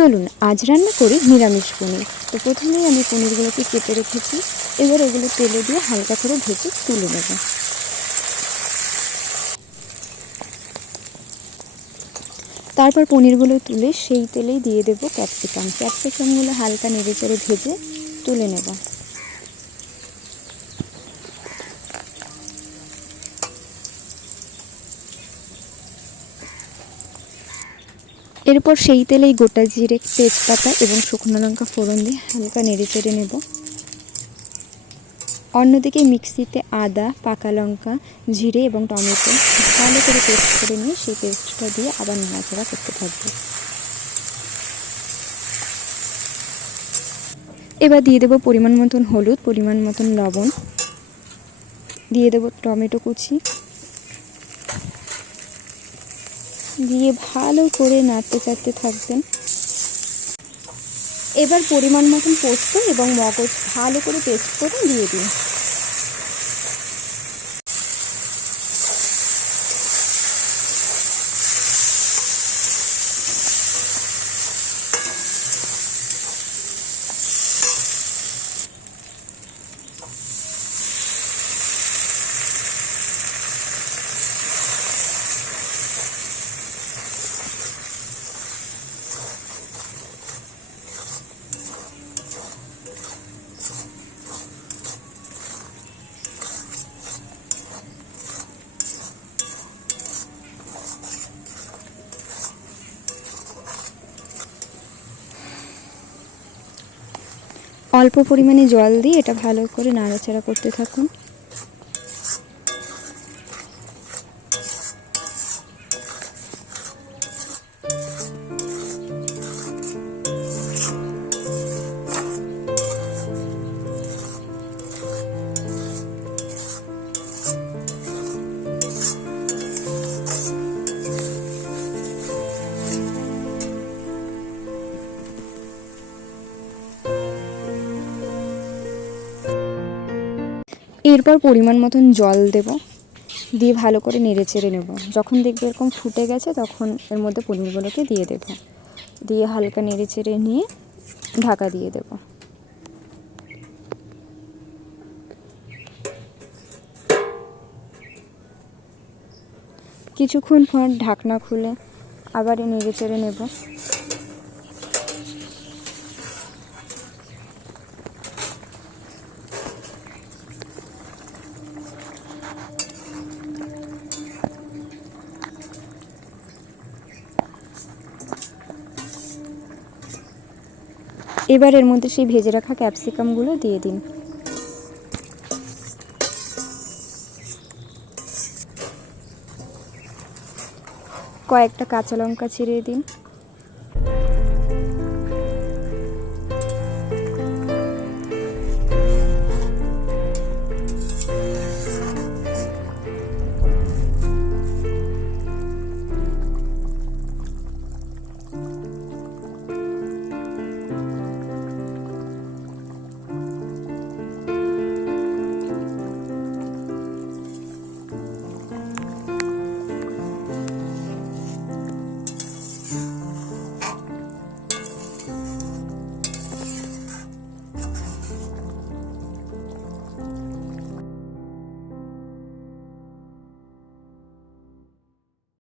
চলুন, আজ রান্না করি নিরামিষ পনির। তো প্রথমেই আমি পনিরগুলোকে কেটে রেখেছি। এবার এগুলো তেলে দিয়ে হালকা করে ভেজে তুলে নেব। তারপর পনিরগুলো তুলে সেই তেলেই দিয়ে দেবো ক্যাপসিকাম। ক্যাপসিকামগুলো হালকা নেড়ে চেড়ে ভেজে তুলে নেব। এরপর সেই তেলেই গোটা জিরে, তেজপাতা এবং শুকনো লঙ্কা ফোড়ন দিয়ে হালকা নেড়ে চেড়ে নেব। অন্যদিকে মিক্সিতে আদা, পাকা লঙ্কা, জিরে এবং টমেটো ভালো করে পেস্ট করে নিয়ে সেই পেস্টটা দিয়ে আবার নাড়াচাড়া করতে থাকব। এবার দিয়ে দেবো পরিমাণ মতন হলুদ, পরিমাণ মতন লবণ। দিয়ে দেবো টমেটো কুচি। দিয়ে ভালো করে নাড়তে চাড়তে থাকবেন। এবার পরিমাণ মতন পোস্ত এবং মগজ ভালো করে পেস্ট করে দিয়ে দিন। অল্প পরিমাণে জল দিয়ে এটা ভালো করে নাড়াচাড়া করতে থাকুন। এরপর পরিমাণ মতন জল দেব। দিয়ে ভালো করে নেড়ে চেড়ে নেব। যখন দেখবে এরকম ফুটে গেছে, তখন এর মধ্যে পনিরগুলোকে দিয়ে দেব। দিয়ে হালকা নেড়ে চেড়ে নিয়ে ঢাকা দিয়ে দেব। কিছুক্ষণ পর ঢাকনা খুলে আবার নেড়ে চেড়ে নেব। এবার এর মধ্যে সেই ভেজে রাখা ক্যাপসিকামগুলো দিয়ে দিন। কয়েকটা কাঁচা লঙ্কা ছিঁড়িয়ে দিন।